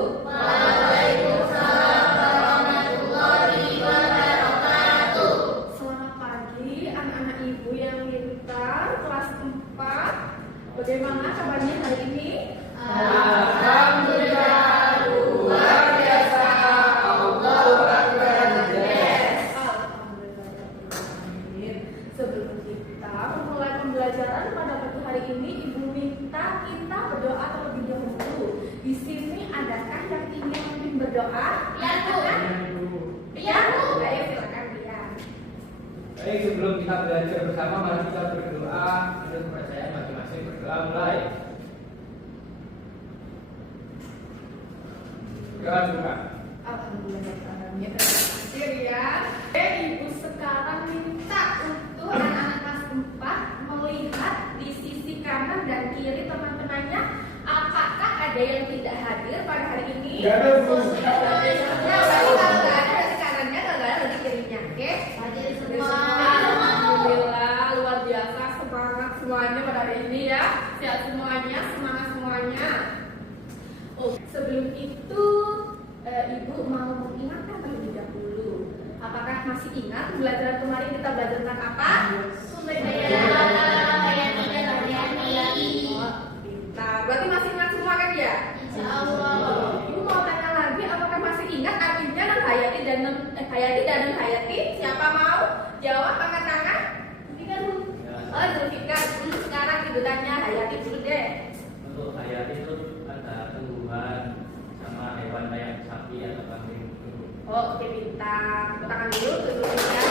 Waalaikumsalam warahmatullahi wabarakatuh. Selamat pagi anak-anak ibu yang pintar kelas 4. Bagaimana kabarnya hari ini? Alhamdulillah luar biasa. Allahu Akbar. Alhamdulillah. Sebelum kita memulai pembelajaran pada pagi hari ini, ibu minta kita berdoa terlebih dahulu. Di sini adakah yang ingin memimpin berdoa? Ya, Bu. Ya, Bu. Baik, silakan dia. Baik, sebelum kita belajar bersama, mari kita berdoa. Menurut kepercayaan masing-masing, berdoa mulai. Berdoa juga. Alhamdulillah, terima kasih ya. Ibu sekarang minta untuk anak-anak kelas 4 melihat di sisi kanan dan kiri teman-temannya, apakah ada yang tidak hadir pada hari ini? Tidak ada, Bu. Ya, berarti kalau nggak ada di kanannya, kalau nggak ada di kirinya, oke? Hadir semua. Alhamdulillah, luar biasa, semangat semuanya pada hari ini ya. Sehat semuanya, semangat semuanya. Oh, sebelum itu ibu mau mengingatkan terlebih dahulu. Apakah masih ingat pembelajaran kemarin kita belajar tentang apa? Sumber daya alam, hayati dan hayati. Oh, pintar. Berarti masih ingat semua kan ya? Insya Allah. Ibu mau tanya lagi, apakah masih ingat artinya non hayati dan non hayati? Siapa mau jawab angkat tangan? Zulfikar dulu. Oh, Zulfikar. Sekarang ibu tanya hayati dulu deh. Untuk hayati itu ada tumbuhan sama hewan kayak sapi atau kambing itu. Oh, oke, pintar. Tangan dulu ke Zulfikar.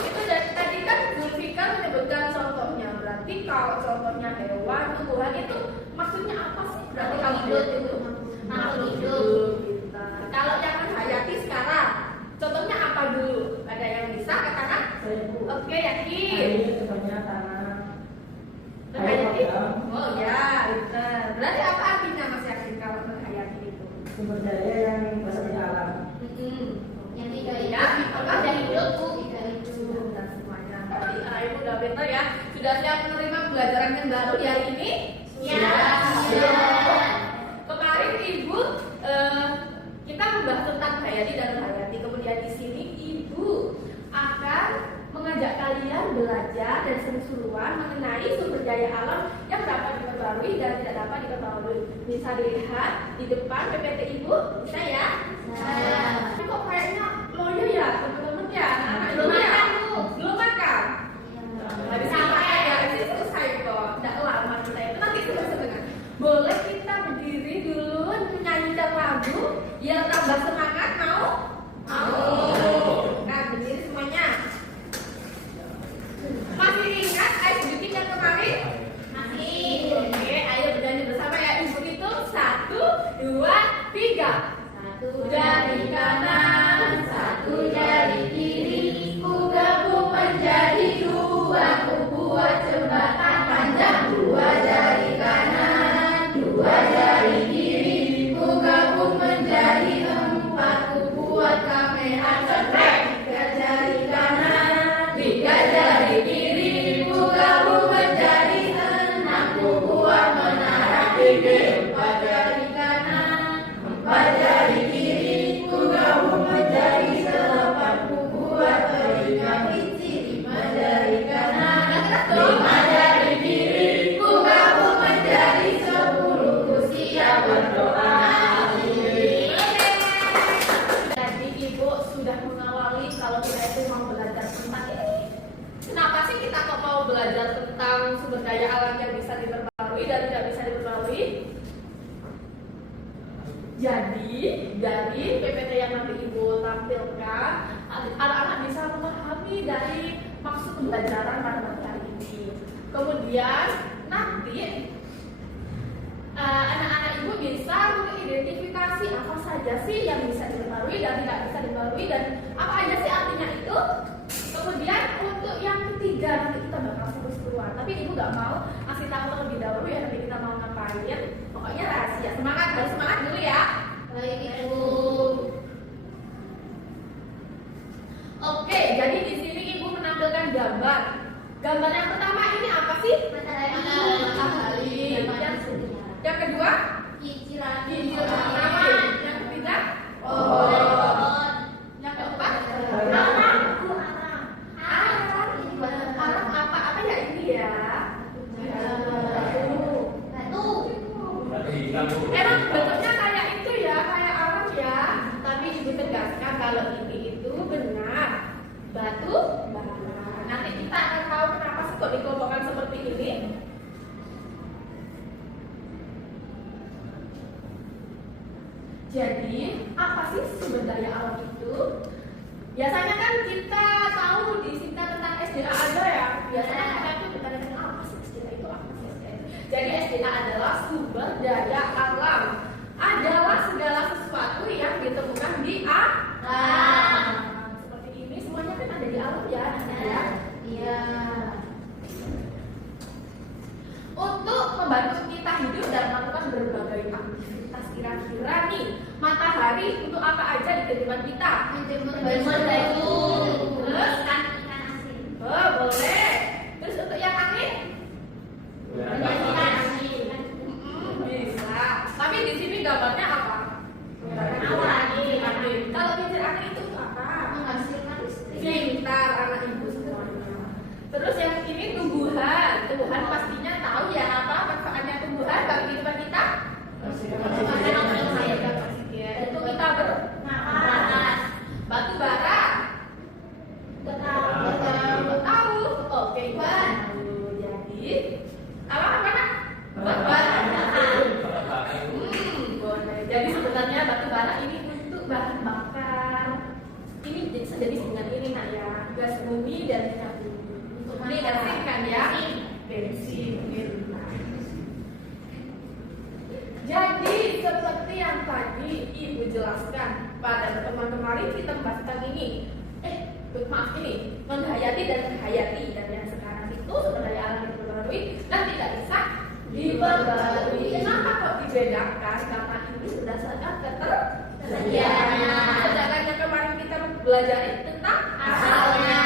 Itu tadi kan Zulfikar menyebutkan contohnya. Berarti kalau contohnya hewan, tumbuhan itu maksudnya apa sih? Berarti kalau hidup itu makhluk hidup. Pintar. Kalau yang hayati sekarang, contohnya apa dulu? Ada yang bisa katakan? Oke, yakin. Ini contohnya tanah. Hayati? Oh ya, pintar. Berarti apa artinya Mas Yakin kalau hayati itu? Sumber daya yang berasal dari alam. Yang tidak Ya, apa dari hidup Bu? Tidak hidup. Sudah semuanya. Tadi ibu udah pintar ya. Sudah siap menerima pembelajaran yang baru di hari ini? Ya. Kemarin ibu kita membahas tentang hayati dan hayati. Kemudian di sini ibu akan mengajak kalian belajar dan seru-seruan mengenai sumber daya alam yang dapat diperbarui dan tidak dapat diperbarui. Bisa dilihat di depan PPT ibu, bisa ya? Tapi kok kayaknya loyo ya teman-teman ya? Anak-anak Belum ya? makan, Bu. Belum makan? Habis makan ya, ini selesai kok. Tidak lama kita itu nanti setengah. Boleh kita berdiri dulu menyanyikan lagu yang tambah semangat, mau? Mau. Nah, berdiri semuanya. Masih ingat Ice Beauty yang kemarin? Masih. Oke, ayo bernyanyi bersama ya. Ibu itu 1, 2, 3. Satu Jari kanan, satu jari kiri, ku gabung menjadi 2, ku buat jembatan panjang. 2 jari kanan, 2 jari kiri, ku gabung menjadi 4, ku buat kamera cetek. 3 jari kanan, 3 jari kiri, ku gabung menjadi 6, ku buat menara gede. 4 jari kanan, 4 jari kiri, ku gabung menjadi 8, ku buat telinga kelinci. 5 jari kanan, 5 jari kiri, ku gabung menjadi 10, ku siap berdoa. Jadi ibu sudah mengawali kalau kita itu mau belajar tentang ini. Kenapa sih kita kok mau belajar tentang sumber daya alam yang bisa diperbarui dan tidak bisa diperbarui? Jadi dari PPT yang nanti ibu tampilkan, anak-anak bisa memahami dari maksud pembelajaran pada pagi hari ini. Kemudian nanti anak-anak ibu bisa mengidentifikasi apa saja sih yang bisa diperbarui dan tidak bisa diperbarui dan apa aja sih artinya itu. Kemudian untuk yang ketiga nanti kita bakal seru-seruan. Tapi ibu nggak mau kasih tahu terlebih dahulu ya nanti kita mau ngapain. Pokoknya rahasia. Semangat, harus semangat dulu ya. Baik, Ibu. Oke, jadi di sini ibu menampilkan gambar. Gambar yang pertama ini apa sih? Matahari. Yang kedua? Cicilan. Cicilan. Bintang Bu. Emang bentuknya kayak itu ya, kayak alam ya. Tapi ibu tegaskan kalau ini itu benar batu bara. Nanti kita akan tahu kenapa sih kok dikelompokkan seperti ini. Jadi apa sih sumber daya alam itu? Biasanya kan kita tahu di singkat tentang SDA aja ya. Biasanya kita itu bertanya apa sih SDA itu, apa sih SDA itu? Jadi SDA adalah sumber daya alam. Adalah segala sesuatu yang ditemukan di alam. Seperti ini semuanya kan ada di alam ya. Ya. Iya. Untuk membantu kita hidup dan melakukan berbagai aktivitas, kira-kira nih matahari untuk apa aja di kehidupan kita? Menjemput Terus? ikan asin. Oh, boleh. Terus untuk yang angin? Ikan asin. Bisa. Tapi di sini gambarnya apa? Awan. Angin. Kalau kincir angin itu untuk apa? Menghasilkan listrik. Pintar anak ibu semuanya. Terus yang ini tumbuhan. Tumbuhan pastinya tahu ya apa manfaatnya tumbuhan bagi kehidupan kita? Itu kita bernapas. Batu bara. Tahu. Oke, Iwan. Jadi apa? Batu bara. Boleh. Jadi sebenarnya batu bara ini untuk bahan bakar. Ini bisa jadi dengan ini nak ya, gas bumi dan minyak bumi. Untuk ini bensin kan ya? Bensin. Jadi seperti yang tadi ibu jelaskan pada pertemuan kemarin kita membahas tentang ini. Maaf ini menghayati dan menghayati, dan yang sekarang itu sumber daya alam yang diperbarui dan tidak bisa diperbarui. Kenapa kok dibedakan? Karena ini berdasarkan ketersediaannya. Sedangkan yang kemarin kita belajar tentang asalnya.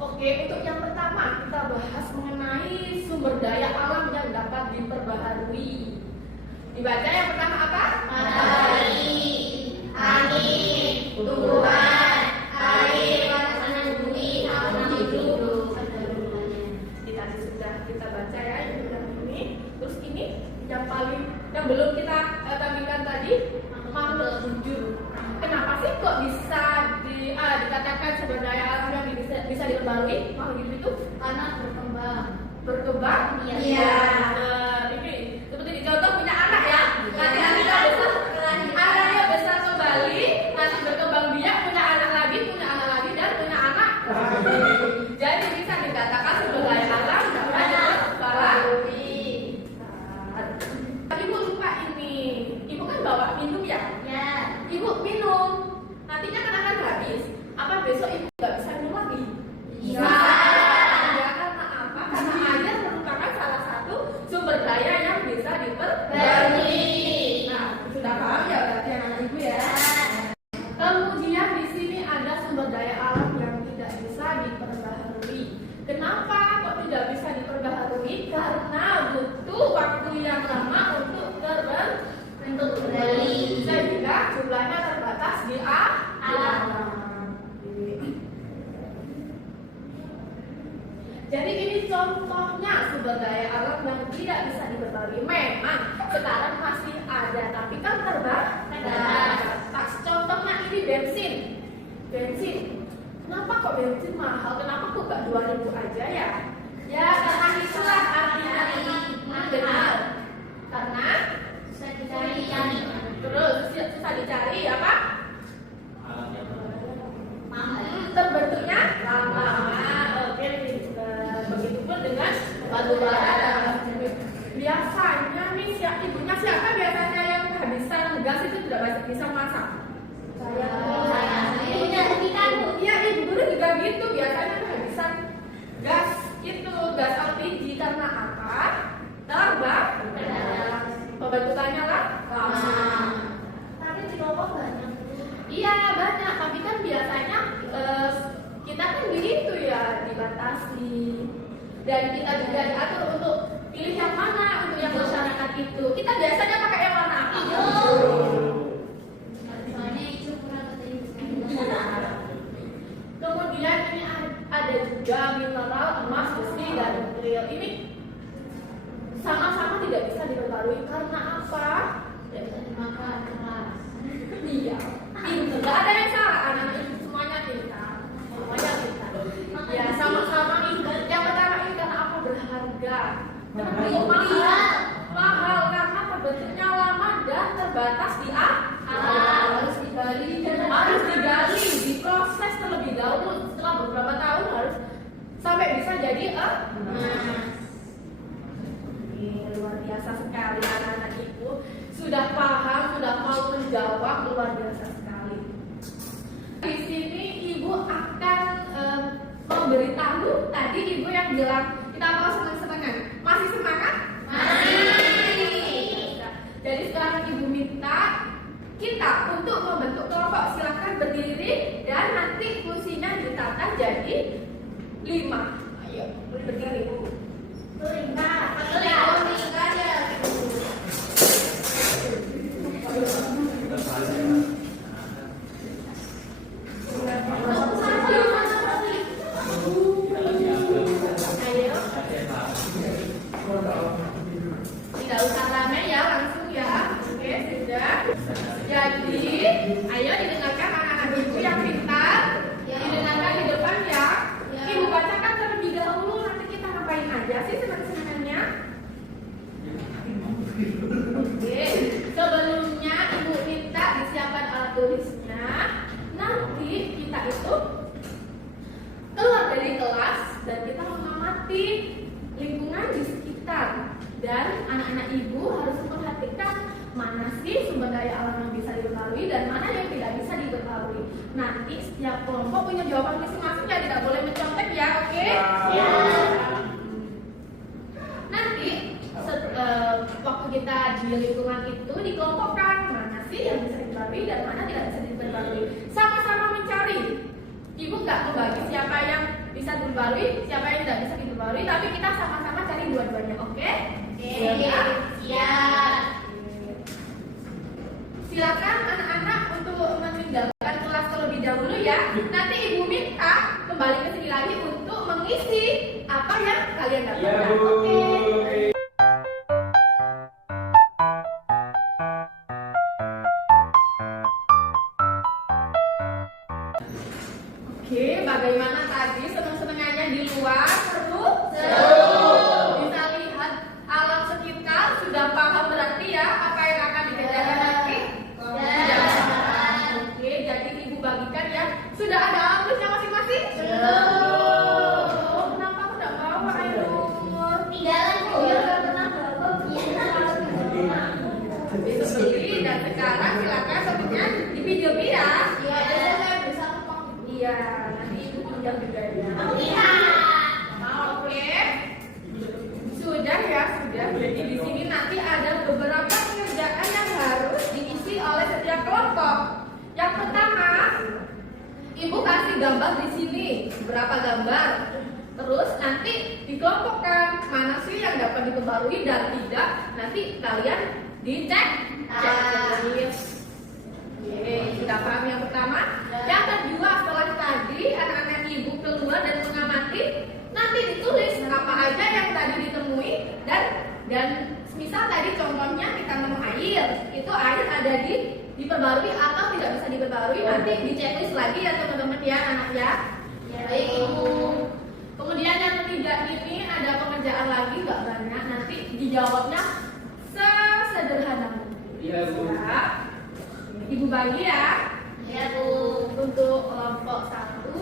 Oke, untuk yang pertama kita bahas mengenai sumber daya alam yang dapat diperbaharui. Dibaca yang pertama apa? Matahari, angin, tumbuhan, air, warna bumi, warna hidup. Kita sudah kita baca ya yang ini. Terus ini yang belum kita tampilkan tadi, makhluk hidup. Kenapa sih kok bisa dikatakan sumber daya alam yang bisa diperbarui makhluk hidup itu? Karena Berkembang? Iya. Ini seperti di contoh punya anak ya. Nanti kita besar, anaknya besar kembali, nanti berkembang biak, punya anak lagi dan punya anak. Jadi bisa dikatakan sumber daya alam dapat diperbarui. Tapi ibu lupa ini, ibu kan bawa minum ya? Ya. Ibu minum, nantinya kan akan habis. Apa besok ibu nggak bisa minum lagi? Bisa. Ya, karena apa? Karena air merupakan salah satu sumber daya yang bisa diperbarui. Nah, sudah paham ya berarti anak ibu ya? Kemudian di sini ada sumber daya alam yang tidak bisa diperbaharui. Kenapa kok tidak bisa diperbaharui? Karena butuh waktu yang lama untuk terbentuk kembali. Sehingga jumlahnya terbatas di alam. Jadi ini contohnya sumber daya alam yang tidak bisa diperbarui. Memang sekarang masih ada, tapi kan terbatas. Contohnya ini bensin. Kenapa kok bensin mahal? Kenapa kok nggak 2.000 aja ya? Ya karena itulah artinya mahal. Karena Bisa dicari. terus susah dicari apa? Mahal. Terbentuknya lama. Oke, begitupun dengan batu bara dan biasanya nih ibunya siapa biasanya yang kehabisan gas itu tidak bisa masak? Saya punya ikan. Iya, ibu guru juga gitu, biasanya kehabisan gas itu, gas LPG karena apa? Terbatas. Pembentukannya lah lama. Tapi di bawah banyak. Iya banyak, tapi kan biasanya kita kan begitu ya, dibatasi. Dan kita juga diatur untuk pilih yang mana untuk yang masyarakat itu. Kita biasanya pakai yang warna apa? Hijau. Soalnya hijau kurang ketemu. Kemudian ini ada juga mineral, emas, besi, dan nuklir. Ini diperbarui karena apa? Tidak bisa dimakan keras. Iya, pintar. Gak ada yang salah, anak-anak ibu semuanya pintar. Semuanya pintar. Ya, sama-sama pintar. Yang pertama ini karena apa? Berharga. Kenapa kok mahal? Mahal karena terbentuknya lama dan terbatas di harus digali, diproses terlebih dahulu. Setelah beberapa tahun harus sampai bisa jadi emas. Luar biasa sekali anak-anak ibu, sudah paham, sudah mau menjawab, luar biasa sekali. Di sini ibu akan memberitahu tadi ibu yang bilang kita mau senang-senangan. Masih semangat? Masih. Jadi sekarang ibu minta kita untuk membentuk kelompok. Silakan berdiri dan nanti fungsinya ditata jadi 5. Ayo berdiri bu. Tidak usah rame ya, langsung ya. Oke, sudah. Jadi, ayo didengarkan anak-anak ibu yang pintar. Didengarkan di depan ya. Ibu bacakan terlebih dahulu, nanti kita ngapain aja sih senang-senangannya. Oke, sebelumnya ibu minta disiapkan alat tulisnya. Nanti kita itu keluar dari kelas dan kita mengamati lingkungan di sekitar. Dan anak-anak ibu harus memperhatikan mana sih sumber daya alam yang bisa diperbarui dan mana yang tidak bisa diperbarui. Nanti setiap kelompok punya jawaban masing-masing ya, tidak boleh mencontek ya, oke? Ya. Nanti waktu kita di lingkungan itu dikelompokkan mana sih yang bisa diperbarui dan mana tidak bisa diperbarui. Sama-sama mencari. Ibu nggak membagi siapa yang bisa diperbarui, siapa yang tidak bisa diperbarui, tapi kita sama-sama cari dua-duanya, oke? Siap. Silakan anak-anak untuk meninggalkan kelas terlebih dahulu ya. Nanti ibu minta kembali ke sini lagi untuk mengisi apa yang kalian dapatkan. Ya, Bu. Oke. Oke, bagaimana tadi senang-senangannya di luar? Seru? Bisa lihat alam sekitar, sudah paham berarti ya apa yang akan dikerjakan nanti? Ya. Oke, jadi ibu bagikan ya. Sudah ada alam tulisnya masing-masing? Oh, kenapa aku tidak bawa air Nur? Tinggalan bu. Iya, nggak pernah bawa. Besok beli dan sekarang silakan sobatnya di video ya. Iya, saya bisa lupa. Iya, nanti ibu pinjam juga ya. Oke. Sudah ya, sudah. Jadi di sini nanti ada beberapa pekerjaan yang harus diisi oleh setiap kelompok. Yang pertama, ibu kasih gambar di sini. Berapa gambar? Terus nanti dikelompokkan mana sih yang dapat diperbarui dan tidak. Nanti kalian dicek. Oke, sudah paham yang pertama? Yang kedua, setelah tadi anak-anak ibu keluar dan mengamati, nanti ditulis apa aja yang tadi ditemui dan misal tadi contohnya kita nemu air, itu air ada diperbarui atau tidak bisa diperbarui, nanti diceklis lagi ya teman-teman ya anak ya. Baik ibu. Kemudian yang ketiga ini ada pekerjaan lagi nggak banyak, nanti dijawabnya sesederhana mungkin. Iya, Bu. Ya. Ibu bagi ya. Iya bu. Untuk kelompok 1, 2,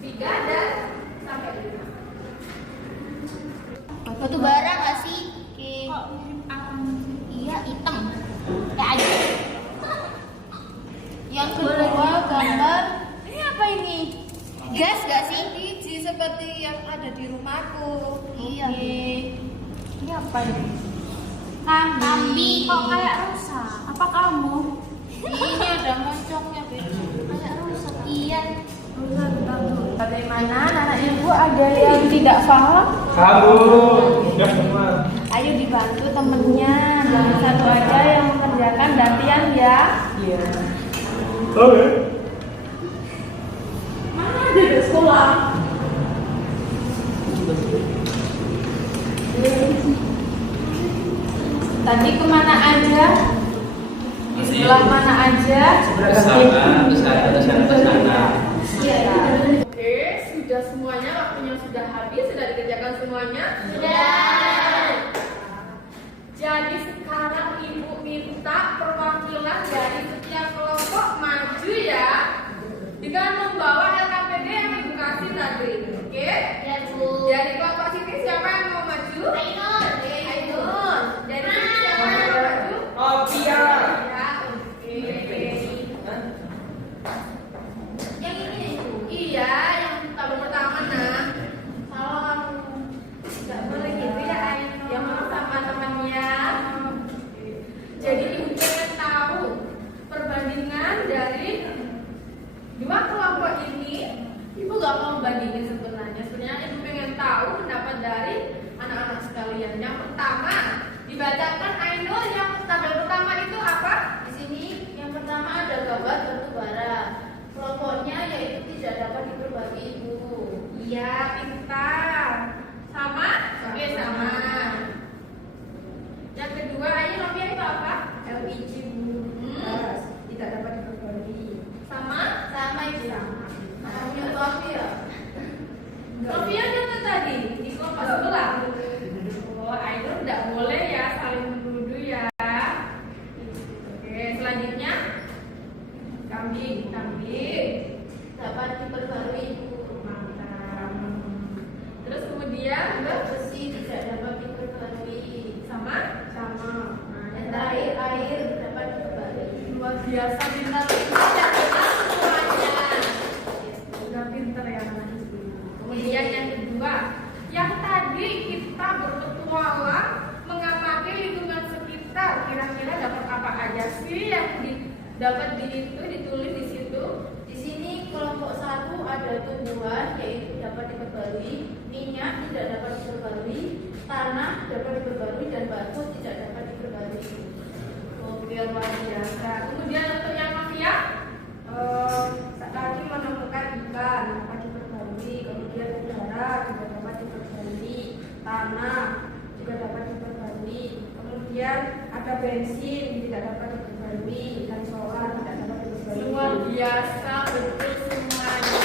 3 dan sampai 5. Batu bara nggak sih? Iya hitam. Kayak aja. Yang kedua gambar. Ini apa ini? Gas nggak sih? Biji seperti yang ada di rumahku. Iya. Ini apa ini? Kambing. Kok kayak rusa? Apa kamu? Ini ada moncongnya, Kayak rusa. Iya. Bagaimana anak ibu ada yang tidak paham? Kamu sudah semua. Ayo dibantu temennya, jangan satu aja yang mengerjakan, gantian ya. Iya. Oke. Mana ada di sekolah? Tadi kemana aja? Di sebelah mana aja? Ke sana, ke sana. Oke, sudah semuanya, waktunya sudah habis, sudah dikerjakan semuanya? Sudah. Jadi sekarang Ibu minta perwakilan dari setiap kelompok maju ya, dengan membawa LKPD yang Ibu kasih tadi. Oke? Ya, Bu. Dari kelompok sini siapa yang mau maju? Ainun. Ainun. Dari sini siapa yang mau maju? Opia. Ya, oke. Yang ini, Bu. Iya, yang tabung pertama nah. Kalau kamu nggak boleh gitu ya, yang mau sama temannya. Jadi ibu pengen tahu perbandingan dari dua kelompok ini. Ibu nggak mau bandingin sebenarnya. Sebenarnya ibu pengen tahu pendapat dari anak-anak sekalian. Yang pertama dibacakan Ainul, yang tabel pertama itu apa? Di sini yang pertama ada gambar batu bara. Kelompoknya yaitu tidak dapat diperbagi, Ibu. Iya, pintar. Sama? Oke, sama. Yang kedua, ayo Novia itu apa? LPG Bu. Gas, tidak dapat diperbagi. Sama? Sama, Ibu. Sama. Namanya tuh apa ya? Novia itu tadi di kelompok sebelah. Oh, Ainul tidak boleh ya saling menuduh ya. Oke, selanjutnya kambing. Dapat diperbarui, Ibu. Mantap. Terus kemudian Besi tidak dapat diperbarui. sama? Sama. Yang terakhir air dapat diperbarui. Luar biasa pintar. Semuanya. Sudah pintar ya anak ibu. Kemudian yang kedua, yang tadi kita berpetualang mengamati lingkungan sekitar. Kira-kira dapat apa aja sih yang dapat ditulis di situ? Di sini kelompok 1 ada tumbuhan yaitu dapat diperbarui, minyak tidak dapat diperbarui, tanah dapat diperbarui, dan batu tidak dapat diperbarui. Oke, luar biasa. Kemudian untuk yang mafia, tadi menemukan ikan dapat diperbarui, kemudian udara juga dapat diperbarui, tanah juga dapat diperbarui, kemudian ada bensin tidak dapat diperbarui, dan solar tidak dapat diperbarui. Luar biasa, betul semuanya.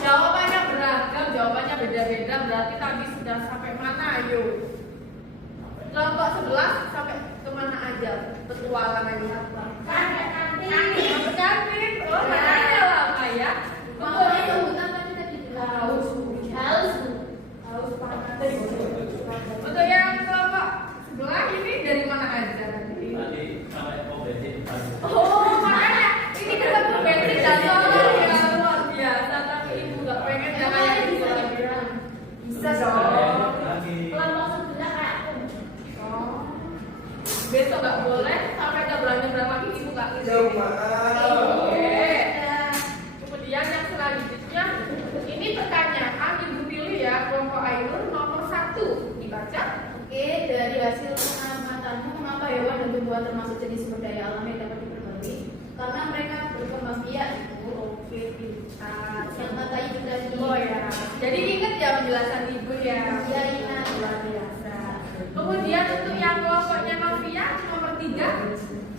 Jawabannya beragam, jawabannya beda-beda. Berarti tadi sudah sampai mana? Ayo. Kelompok 11 sampai kemana aja petualangannya apa? Sampai kantin. Oh, makanya lama ya. Mau sebutan tadi bilang Haus. Haus panas. Untuk yang kelompok sebelah ini dari mana aja tadi? Tadi sampai pom bensin depan. Oh, makanya ini ketemu bensin dan solar ya, luar biasa. Tapi ibu gak pengen jangan yang di solar. Bisa dong. kelompok sebelah kayak aku. Oh. Besok nggak boleh sampai jam berapa lagi ibu nggak izin. Oke. Kemudian yang selanjutnya ini pertanyaan ibu pilih ya, kelompok Ainul nomor 1 dibaca. Oke, dari hasil pengamatanmu, mengapa hewan dan tumbuhan termasuk jenis sumber daya alam yang dapat diperbarui? Karena mereka berkembang biak, Ibu. Oke, pintar. Yang kata Ibu tadi. Oh ya. Jadi ingat ya penjelasan ibu ya. Ya, ingat. Luar biasa. Kemudian untuk yang kelompoknya Novia nomor 3.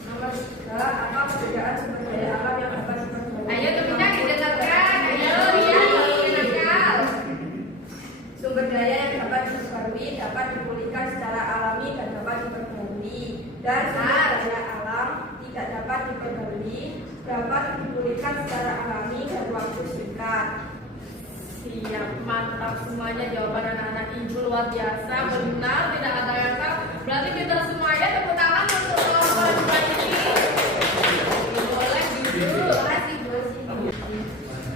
Nomor 3, apa perbedaan sumber daya alam yang dapat diperbarui? Ayo temennya didengarkan. Ayo ya, dengarkan. Sumber daya yang dapat diperbarui dapat dipulihkan secara alami dan dapat diperbarui, dan sumber daya alam tidak dapat diperbarui dapat dipulihkan secara alami dan waktu singkat. Siap, mantap semuanya jawaban anak-anak ibu luar biasa, benar, tidak ada yang salah. Berarti kita semuanya tepuk tangan untuk kelompok dua ini. Boleh duduk. Makasih, Bu.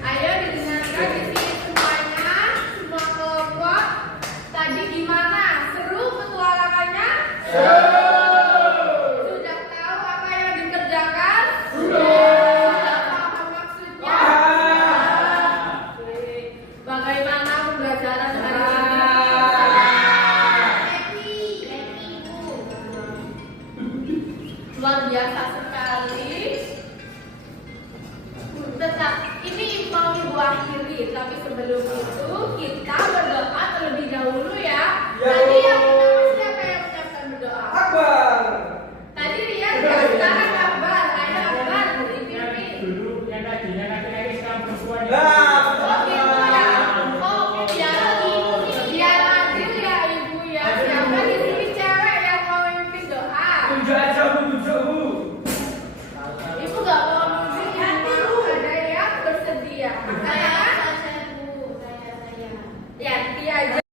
Ayo didengarkan di sini semuanya, semua kelompok. Tadi gimana? Seru petualangannya? Sudah tahu apa yang dikerjakan? Sudah paham maksudnya? Oke. Bagaimana pembelajaran hari ini? Happy, Bu. Luar biasa sekali. Tetap ini mau ibu akhiri, tapi sebelum itu